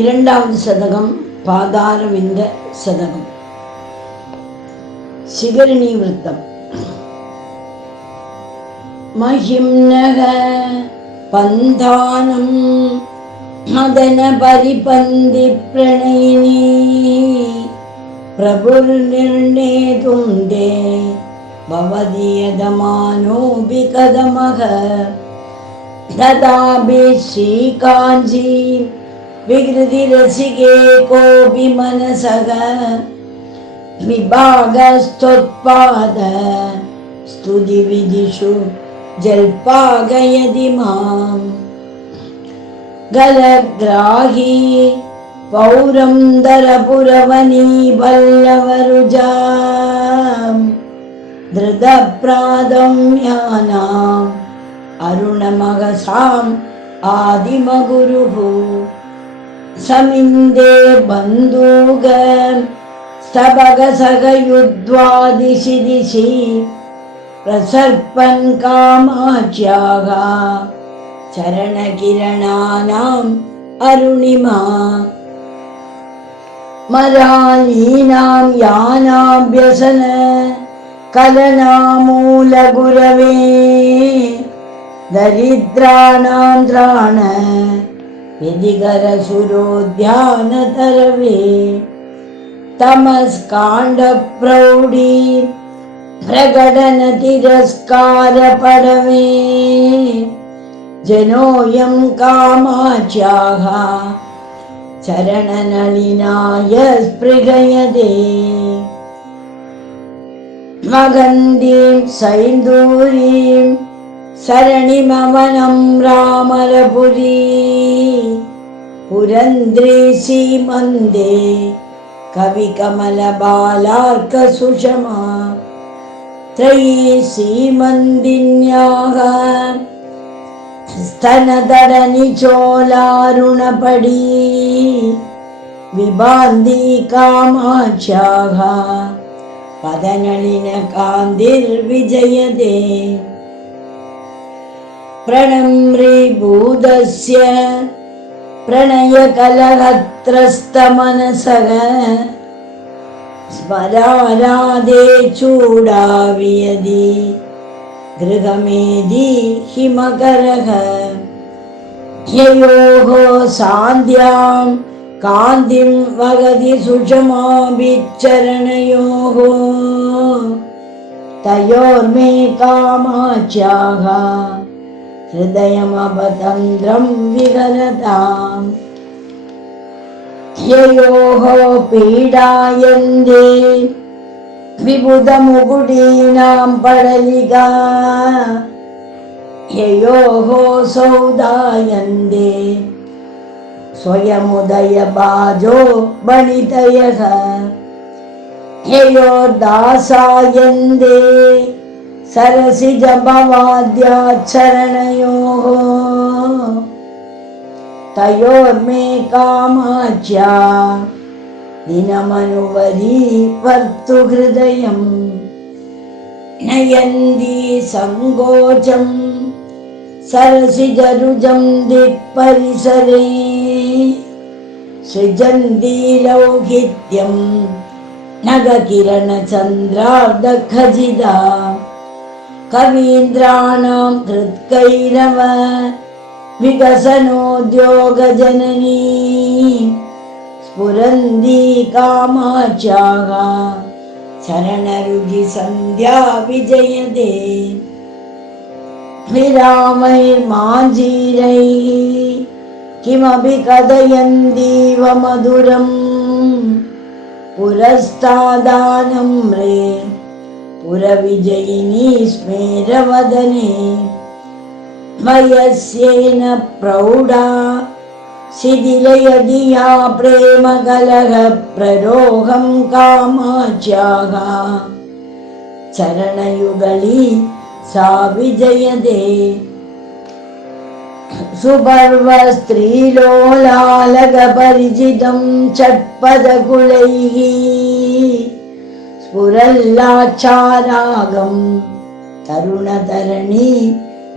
இரண்டாவது சதகம் பாதாரவிந்த சதகம். சிகரிணி விருத்தம். மஹிம்னக பந்தானம் மதன பரிபந்தி பிரணயினி பிரபுர் நிர்ணேதும் தே பவதியதமானோபி கதமக ததாபி ஸ்ரீகாஞ்சி விக்ருதி ரசிகே கோபி மனசக விபாகஸ்தோத்பாத ஸ்துதி விதிஷு ஜல்பாகயதி மாம் கலக்ராஹி பௌரம் தரபுரவனி பல்லவருஜாம் திருதப்ராதம் யானாம் அருணமகசாம் ஆதிமகுருஹு சமிந்தே பந்தூக ஸ்தபகசகயுத்வாதிஷி திஷி பிரசர்ப்பன் காமாட்சியாக சரணகிரணானாம் அருணிமா மராலீனாம் யானாப்யசன கலனாமூலகுரவே தரித்ராணாம் திராண விதிகரசுரோத்யானதரவே தமஸ்காண்ட பிரௌಢி பிரகடன திரஸ்கார படவே ஜனோயம் காமாட்சியாக சரணநளினாய ஸ்பிருகயதே மகந்தீம் சைந்தூரீம் சரணிமவனம் ராமரபுரி புரந்திரி சீமந்தே கவிகமலபாலார்க்க சுஷமா த்ரயீ சீமந்தின்யாக ஸ்தனதரணி சோலாருணபடி விபாந்தி காமாட்சியாக பதநளின காந்திர்விஜயதே பிரணம்ரி பூதஸ்ய பிரணயகலஹத்ரஸ்தமனசக ஸ்மராராதே சூடாவியதி கிருஹமேதி ஹிமகரக யயோஹோ சாந்த்யாம் காந்திம் வகதி சுஷமாபிச்சரணயோஹோ தயோர்மே காமாட்சியாக ஹிருதயமபதந்திரம் விகரதாம் யயோஹ பீடாயந்தே விபுதமுகுடீனாம் படலிகா யயோஹ சௌதாயந்தே ஸ்வயமுதய பாஜோ பணிதயக யயோர்தாசாயந்தே सरसिजभवाद्याचरणयोः तयोर्मे कामाच्या दिनमनुवरी वर्तु हृदयम् नयन्दी सङ्गोचं सरसिजरुजं दिक्परिसरे सृजन्ती लौहित्यं नगकिरणचन्द्रार्धखजिता कवीन्द्राणां हृत्कैरव विकसनोद्योगजननी स्फुरन्ती कामाक्ष्याः शरणरुचिसन्ध्या विजयते विरामैर्माञ्जीरैः किमपि कथयन्तीव मधुरम् पुरस्तादानम्रे पुरविजयिनी स्मेरवदने वयस्येन प्रौढा शिथिलयधिया प्रेमकलह प्ररोहं कामाक्ष्याः चरणयुगली सा विजयते सुपर्वस्त्रीलोलालकपरिचितं षट्पदकुलैः स्फुरल्लाक्षारागं तरुणतरणी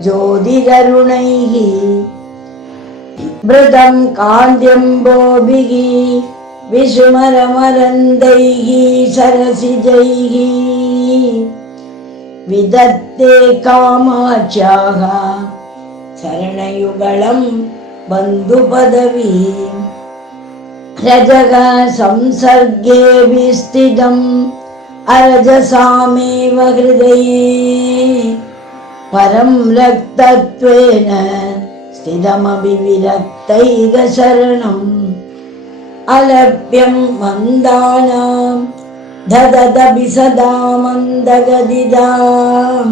ज्योतिररुणैः भृतं कान्त्यम्बोभिः विषुमरमरन्दैः सरसिजैः विदत्ते कामाच्याः चरणयुगलं बन्धुपदवीं रजग संसर्गे विस्थितम् अरजसामेव हृदये परं रक्तत्वेन स्थितमभिविरक्तैकशरणम् अलभ्यं मन्दानां दददपि सदा मन्दगदिदां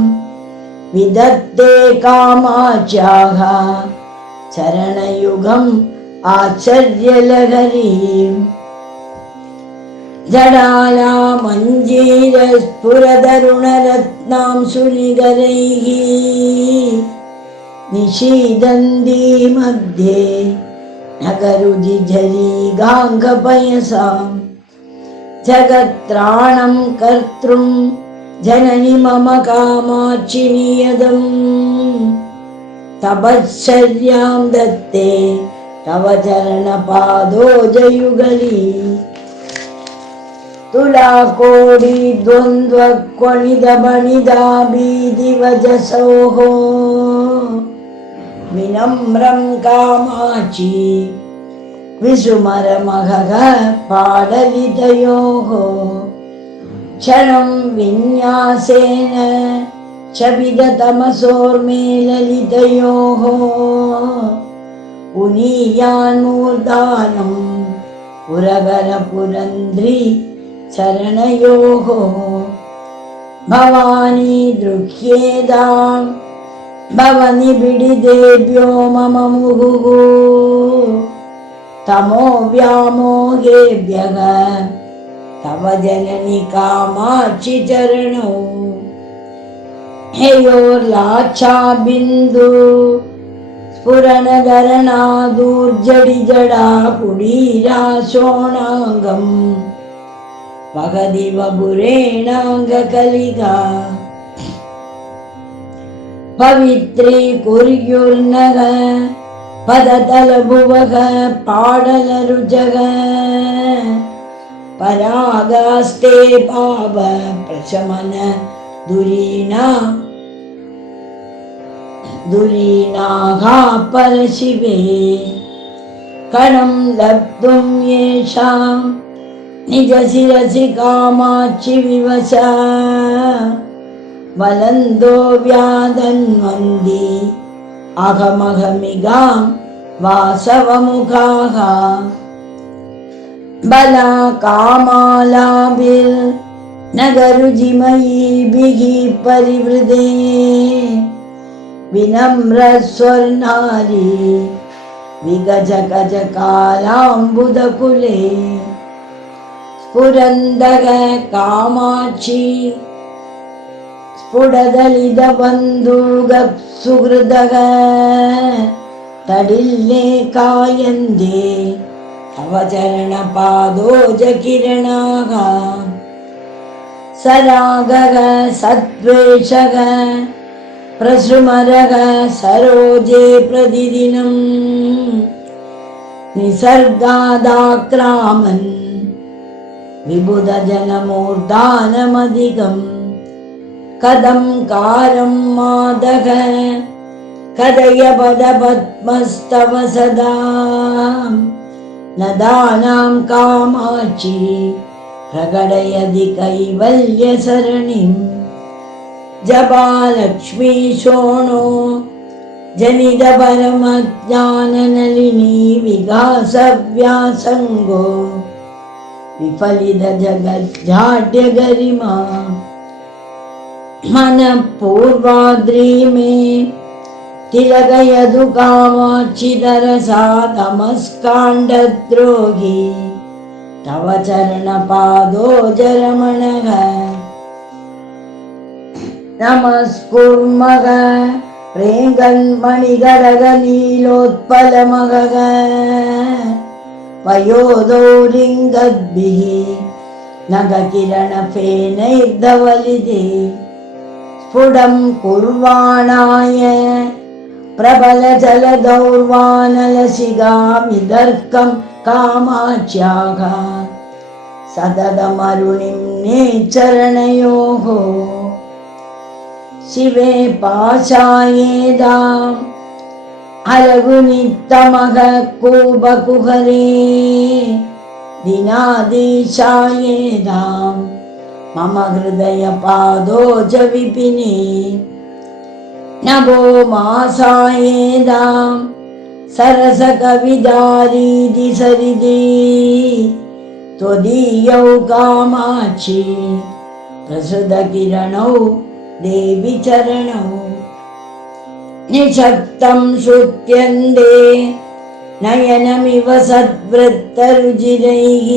विदत्ते कामाच्याः चरणयुगम् आचर्यलहरीं जडालामञ्जीरस्फुरदरुणरत्नां सुनिगरैः निशीदन्ती मध्ये नगरुजिझरीगाङ्गपयसां जगत्राणं कर्तृं जननि मम कामाक्षि नियतम् तपश्चर्यां दत्ते तव चरणपादोजयुगली तुलाकोटि द्वन्द्वक्वणिदमणिदाभीदिवजसोः विनम्रं कामाक्षि विसुमरमहः पाडलितयोः क्षणं विन्यासेन शबिदतमसोर्मेललितयोः उनीयान्मूर्धानं पुरगरपुरन्द्री चरणयोः भवानी दृह्येदां भवनिबिडिदेभ्यो मम मुहुः तमो व्यामोहेभ्यः तव जननि कामाक्षि चरणौ हेयोर्लाक्षाबिन्दु स्फुरणधरणादूर्जडिजडा कुडीरा शोणाङ्गम् वगदिव बुरेणाङ्गकलिका पवित्रीकुर्युर्नः पदतलभुवः पाडलरुजः परागास्ते पाव प्रशमन दुरीणाः परशिवे कणं लब्धुं येषां निजशिरसि कामाक्षि विवशा वलन्दो व्याधन्वन्ति अहमहमिगां वासवमुखाः बला कामालाभिर्नगरुजिमयीभिः परिवृते विनम्रस्वर्णारी विगजगजकालाम्बुदकुले स्फुरन्दः कामाक्षि स्फुटदलितबन्धुगसुहृदः तडिल्ले कायन्दे तव चरणपादोजकिरणाः सरागः सद्वेषः प्रसृमरः सरोजे प्रतिदिनं निसर्गादाक्रामन् विबुधजनमूर्धानमधिकम् कदं कारं मादः कदय पदपद्मस्तव सदा नदानां कामाक्षि प्रकटयदि कैवल्यसरणिं जपालक्ष्मी शोणो जनितपरमज्ञाननलिनी विकासव्यासङ्गो विफलितजगज्जाड्यगरिमा मनःपूर्वाद्री मे तिलकयदु कामाक्षि तरसा तमस्काण्डद्रोही तव चरणपादोजरमणः नमस्कुर्मः प्रेङ्गन्मणिगरगनीलोत्पलमगः पयोदौलिङ्गद्भिः नगकिरणफेनैर्धवलिते स्फुटं कुर्वाणाय प्रबलजलदौर्वानलशिगामिदर्कं कामाच्याः सततमरुणिम्ने चरणयोः शिवे पाशायेदाम् अलगुनित्तमः कूपकुहरे दिनादिशायेदाम् मम हृदयपादोज विपिने नभो मासायेदाम् सरसकविदारीदि सरिदे त्वदीयौ कामाक्षि प्रसृतकिरणौ देवि चरणौ निशक्तं श्रुत्यन्ते नयनमिव सद्वृत्तरुचिरैः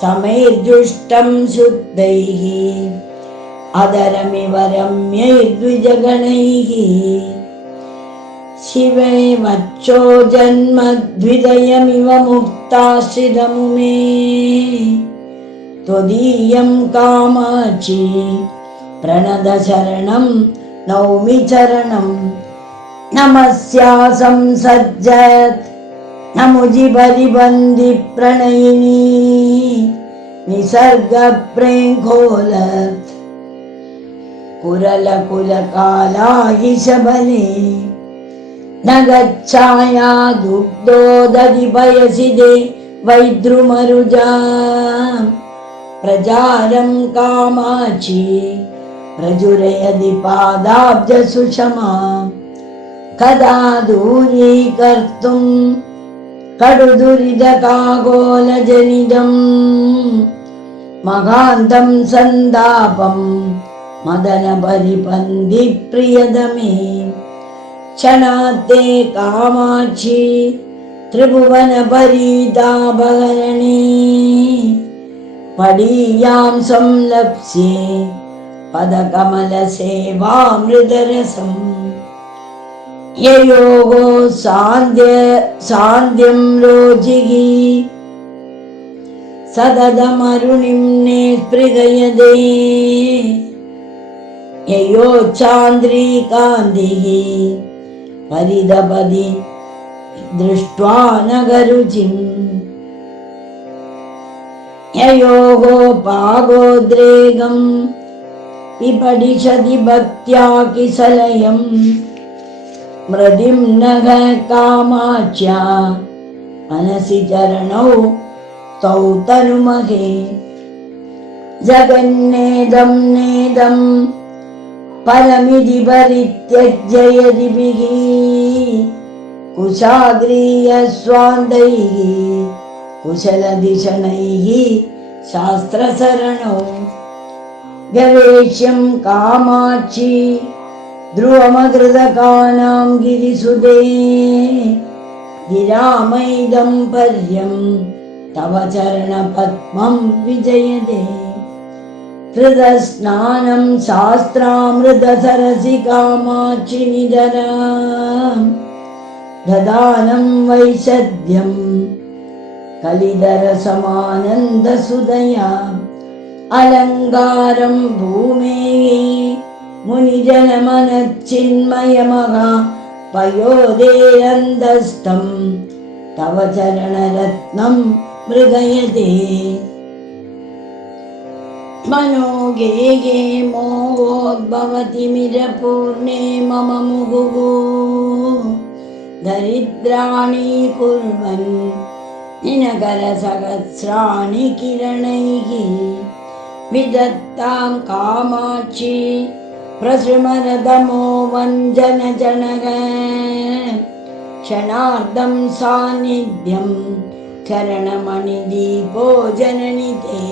समैर्जुष्टं शुद्धैः अदरमिव रम्यैर्द्विजगणैः शिवे वक्षो जन्मद्विदयमिव मुक्ताश्रितमुमे त्वदीयं कामाक्षि प्रणतशरणं नौमि चरणं नमस्यासं सज्जत् नमुजिपरिबन्धि प्रणयिनी निसर्गप्रेङ्खोलत् कुरलकुलकालायिशबले न गच्छाया दुग्धोदधि पयसिदे वैद्रुमरुजा प्रजारं कामाक्षि प्रजुरयदि पादाब्जसुषमा कदा दूरीकर्तुं कटुदुरितकागोलजनिदं महान्तं सन्तापं मदनपरिपन्थिप्रियतमे क्षणात्ते कामाक्षि त्रिभुवनपरीतापहरणे पडीयां संलप्स्ये पदकमलसेवामृतरसं ययोः सान्ध्यं रोचिः सततमरुणिम्ने स्पृहयदे ययोच्चान्द्रीकान्तिः परिदपदि दृष्ट्वा नगरुचिं ययोः पागोद्रेगं विपठिषति भक्त्या किसलयं मृदिं नघ कामाक्ष्या मनसि चरणौ तौ तनुमहे जगन्नेदं नेदं परमिति परित्यज्य यदिभिः कुशाग्रीयस्वान्दैः कुशलधिषणैः शास्त्रसरणौ गवेष्यं कामाक्षि ध्रुवमकृतकानां गिरिसुते गिरामैदं पर्यं तव चरणपद्मं विजयते कृतस्नानं शास्त्रामृतसरसि कामाक्षि निधरा ददानं वैशद्यं कलिधरसमानन्दसुदया अलङ्कारं भूमेः मुनिजनमनच्चिन्मयमहा पयोदेरन्दस्तं तव चरणरत्नं मृगयते मनोगेहे मोहोद्भवति मिरपूर्णे मम मुहुः दरिद्राणि कुर्वन् निनकरसहस्राणि किरणैः विदत्तां कामाक्षि प्रसृमरदमो वञ्जनजनः क्षणार्धं सान्निध्यं चरणमणिदीपो जननि ते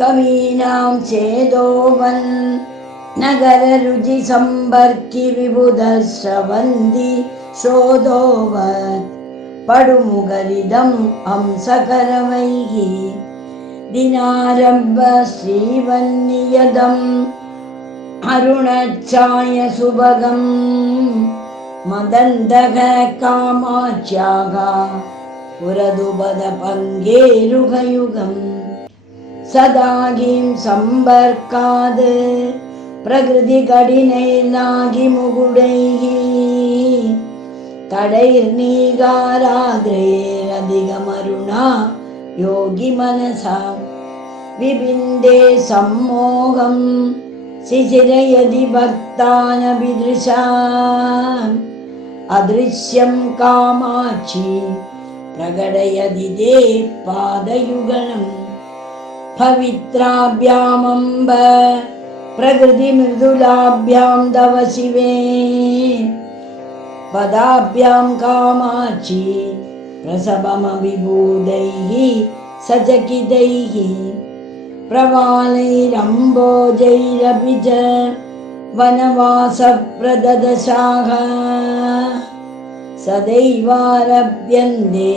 कवीनां चेदोवन् नगररुचिसम्पर्कि विबुधश्रवन्ति शोधोवत् पडुमुगरिदं हंसकरवैः दिनारम्भ श्रीवन्नियदम् अरुणच्छाय सुभगं मदन्दः कामाक्ष्याः पुरदुपदपङ्गेरुहयुगं सदा किं सम्पर्काद् प्रकृतिकठिनैर्नागिमुकुटैः तडैर्नीगाराग्रैरधिगमरुणा योगिमनसा विबिन्दे सम्मोहं शिशिरयदि भक्तानभिदृशा अदृश्यं कामाक्षी प्रकटयदि ते पादयुगलं पवित्राभ्यामम्ब प्रकृतिमृदुलाभ्यां तव शिवे पदाभ्यां कामाक्षी प्रसभमविभूतैः सचकितैः प्रवालैरम्बोजैरपि च वनवासप्रददशाः सदैवारभ्यन्ते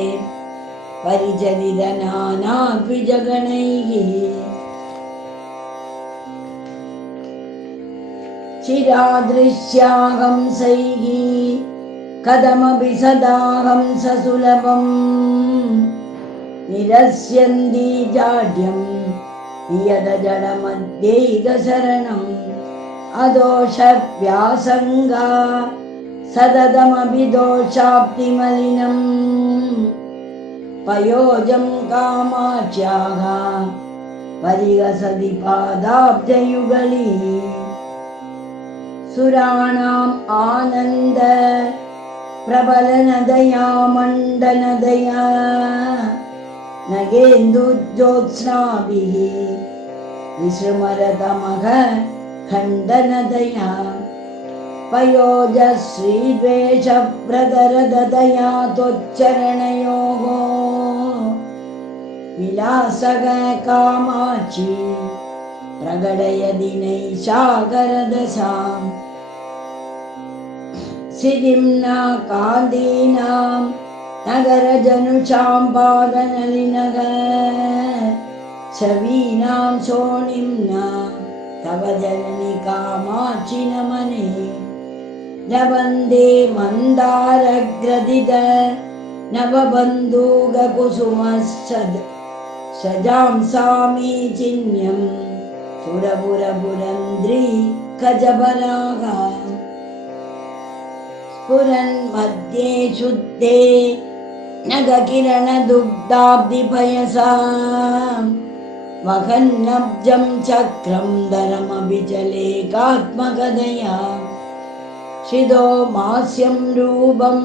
परिचरितनानाद्विजगणैः चिरादृश्याहंसैः कथमपि सदाहं ससुलभम् निरस्यन्ति जाड्यं यदजडमध्यैकशरणम् अदोषव्यासङ्गा सततमपि दोषाप्तिमलिनम् पयोजं कामाक्ष्याः परिहसति पादाब्जयुगली सुराणाम् आनन्द प्रबलनदया मण्डनदया नगेन्दुज्योत्स्नाभिः विस्मरतमः खण्डनदया पयोजश्रीद्वेषप्रदरदया त्वच्चरणयोः विलासः कामाक्षी प्रकटयदि नैषाकरदशाम् सिरिम्ना कान्दीनां नगरजनुषां पादनलिनः छवीनां शोणिम्ना तव जननि कामाक्षि नमने लवन्दे मन्दारग्रदित नवबन्धूककुसुमश्चजांसामि चिह्न्यं सुरपुरपुरन्द्री गजबराः स्फुरन्मध्ये शुद्धे नगकिरणदुग्धाब्धिपयसा वहन्नब्जं चक्रं धरमभिचलेकात्मकदया शिदो मास्यं रूपं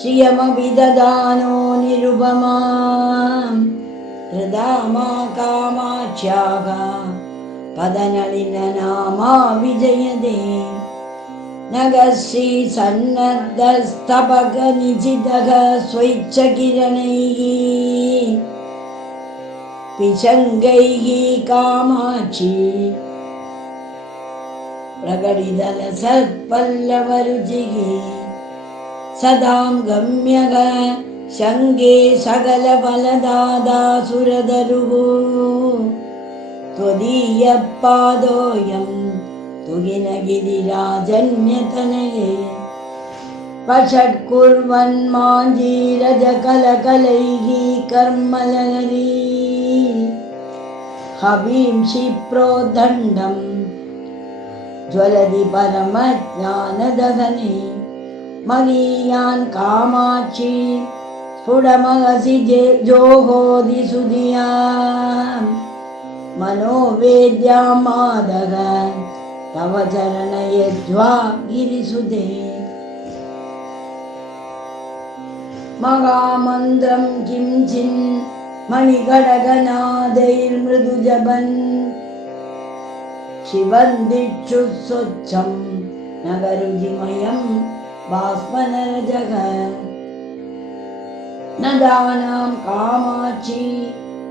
श्रियमभिददानो निरुपमां हृदा मा कामाक्ष्याः पदनलिननामा विजयते नगश्री सन्नद्धस्तपकनिजितः स्वैच्छकिरणैः पिशङ्गैः कामाक्षी प्रकटितलसत्पल्लवरुचिः सदां गम्यः शङ्गे सकलफलदादासुरदरुः त्वदीयपादोऽयं तुगिनगिरिराजन्यतनये पषट्कुर्वन्माञ्जीरजकलकलैः कर्मलहरी हवींषि प्रोद्दण्डं ज्वलति परमज्ञानदहने मदीयान् कामाक्षी स्फुटमहसि जोहोदिसुधियां मनोवेद्यां मादः तव चरणयज्वा गिरिसुते महामन्त्रं किञ्चिन् मणिकटकनादैर्मृदुजपन् शिवन्दिक्षु स्वच्छं नगरुजिमयं बाष्पनरजः नदानां कामाक्षी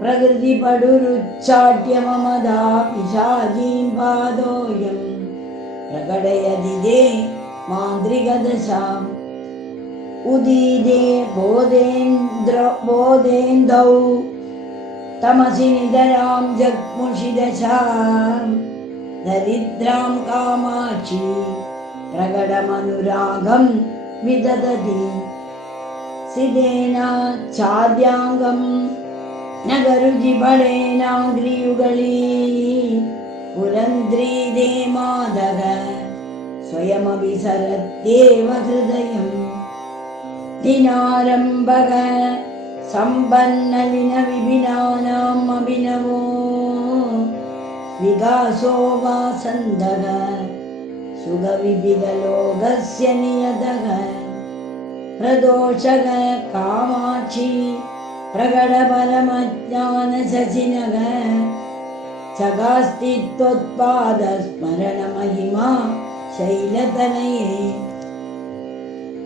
प्रकृतिपडुरुच्चाट्य ममदा पिशाचीं पादोऽयं प्रकटयति ते मान्त्रिकदशाम् उदीदे बोधेन्दौ तमसि निधरां जग्मुषिदशां दरिद्रां कामाक्षी प्रकटमनुरागं विदधति सिदेना चाद्याङ्गं नगरुजिबलेनाग्रियुगली पुरन्द्रीदे मादः स्वयमभिसरत्येव हृदयम् दिनारम्भः सम्पन्नलिनविपिनानाम् अभिनवो विकासो वासन्तः सुखविविधलोकस्य नियतः प्रदोषः कामाक्षी प्रकटपरमज्ञानशशिनः सगास्ति त्वत्पादस्मरणमहिमा शैलतनये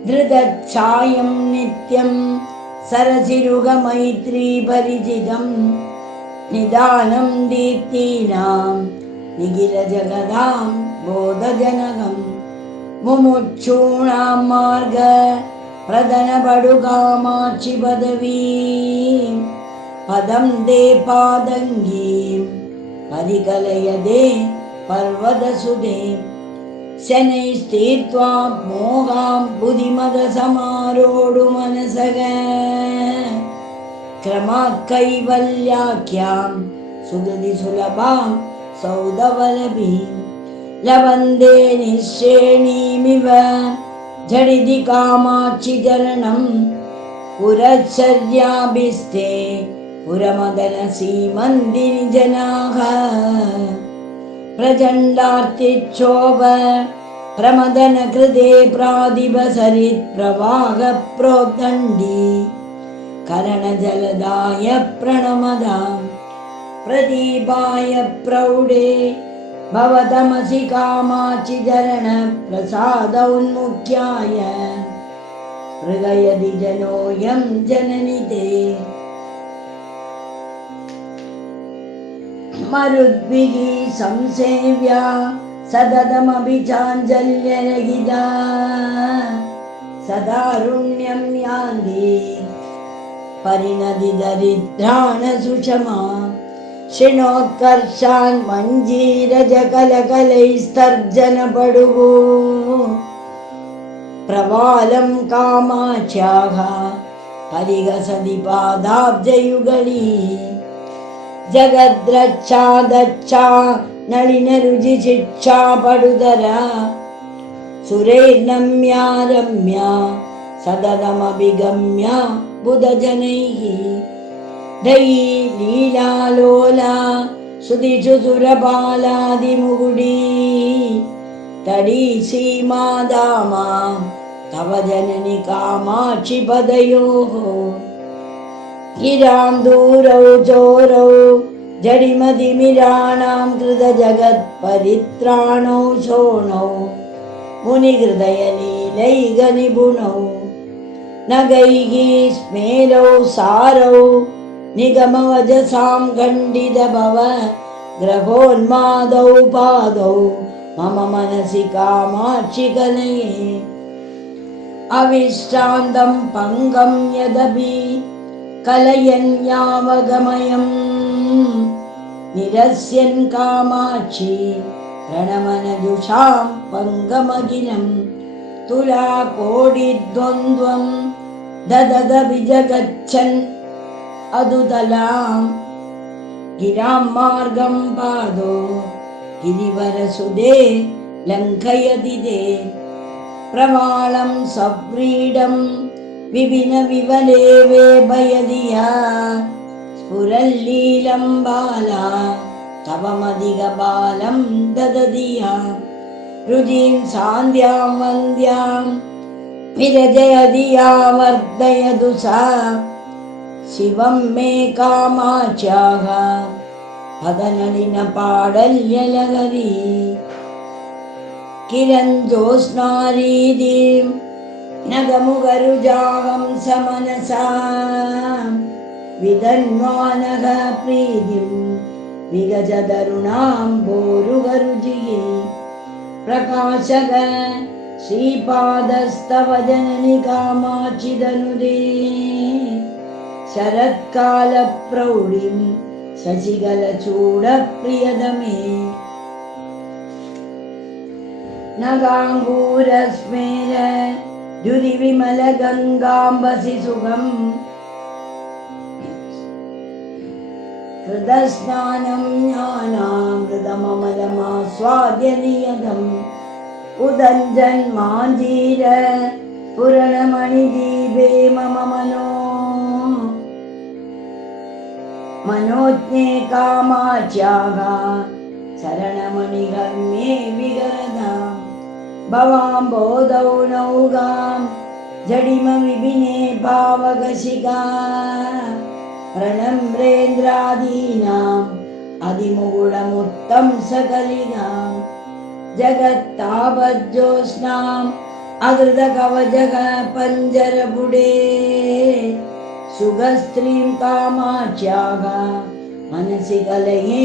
धृतच्छायं नित्यं सरसिरुगमैत्रीपरिचितं निदानं दीप्तीनां निखिलजगदां बोधजनकं मुमुक्षूणां मार्ग प्रदनपडुकामाक्षि पदवीं पदं दे पादङ्गीं परिकलयदे पर्वतसुदे शनैस्तीर्त्वा मोहां बुद्धिमदसमारोढु मनसः क्रमात्कैवल्याख्यां सुहृदि सुलभां सौदवलभीं लवन्दे निःश्रेणीमिव झटिति कामाक्षि चरणं पुरश्चर्याभिस्ते पुरमदनसीमन्दिनि जनाः प्रचण्डार्तिक्षोभ प्रमदनकृते प्रादिपसरित्प्रवाहप्रोद्दण्डी करणजलदाय प्रणमदां प्रदीपाय प्रौढे भवतमसि कामाक्षि चरण प्रसादोन्मुख्याय हृदयदि जनोऽयं जननि ते मरुद्भिः संसेव्या सततमपि चाञ्चल्यरहिता सदारुण्यं यान्ति परिणतिदरिद्राणसुषमा शृणोत्कर्षान् मञ्जीरजकलकलैस्तर्जनपडुः प्रवालं कामाक्ष्याः परिगसति पादाब्जयुगली जगद्रक्षा दक्षा नलिनरुचिशिक्षा पडुधरा सुरैर्नम्या रम्या सततमभिगम्य बुधजनैः दयी लीलालोला सुदिषु सुरबालादिमुकुडी तडी सीमादामा तव जननि कामाक्षि पदयोः गिरां दूरौ चोरौ जडिमतिमिराणां कृतजगत्परित्राणौ शोणौ मुनिहृदयलीलैकनिपुणौ नगैः स्मेरौ सारौ निगमवजसां खण्डितभव ग्रहोन्मादौ पादौ मम मनसि कामाक्षि कलये अविश्रान्तं पङ्गं यदपि कलयन्यावगमयं निरस्यन् कामाक्षि प्रणमनजुषां पङ्गमगिनं तुलाकोटिद्वन्द्वं दददभिजगच्छन् अदुतलां गिरां मार्गं पादो गिरिवरसुदे लङ्घयति ते प्रवालं सव्रीडं विपिनविवले वेभयधिया स्फुरल्लीलं बाला तव मदिगबालं ददधिया रुचिं सान्द्यां वन्द्यां विरजयधिया वर्धयतु सा शिवं मे कामाक्ष्याः पदनलिनपाडल्यलहरी किरञ्जोत्स्नारीतिं नगमुगरुजाहं समनसा विदन्वानः प्रीतिं विगजतरुणां बोरुगरुजिः प्रकाशक श्रीपादस्तव जननि कामाक्षि तनुदे शरत्कालप्रौढिं शशिकलचूडप्रियतमे नगाङ्गूरस्मेर द्युतिविमलगङ्गाम्बसि सुखं कृतस्नानं ज्ञानामृतममलमास्वाद्य नियतम् उदञ्जन्माञ्जीर पुरणमणिदीपे मम मनोज्ञे कामाच्याः चरणमणिगम्ये विगरदाम् भवाम्बोधौ नौगां जडिमविपिने पावकशिखा प्रणम्रेन्द्रादीनाम् अधिमुकुटमुत्तं सकलिकाम् जगत्तापज्योत्स्नाम् अधृतकवचक पञ्जरपुडे सुगस्त्रीं कामाच्याः मनसि कलये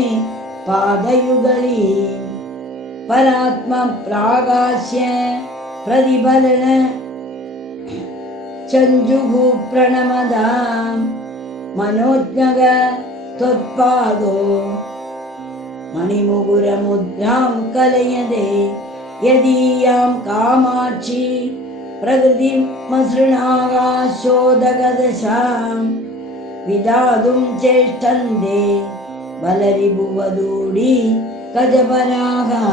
पादयुगली परात्मप्रागास्य प्रतिफलन चञ्जुः प्रणमदाम् मनोज्ञग त्वत्पादो मणिमुकुरमुद्रां कलयदे यदीयां कामाक्षी प्रकृतिमसृणागाशोदगदशां विदातुं चेष्टन्ते बलरिपुवधूढी गजपरागा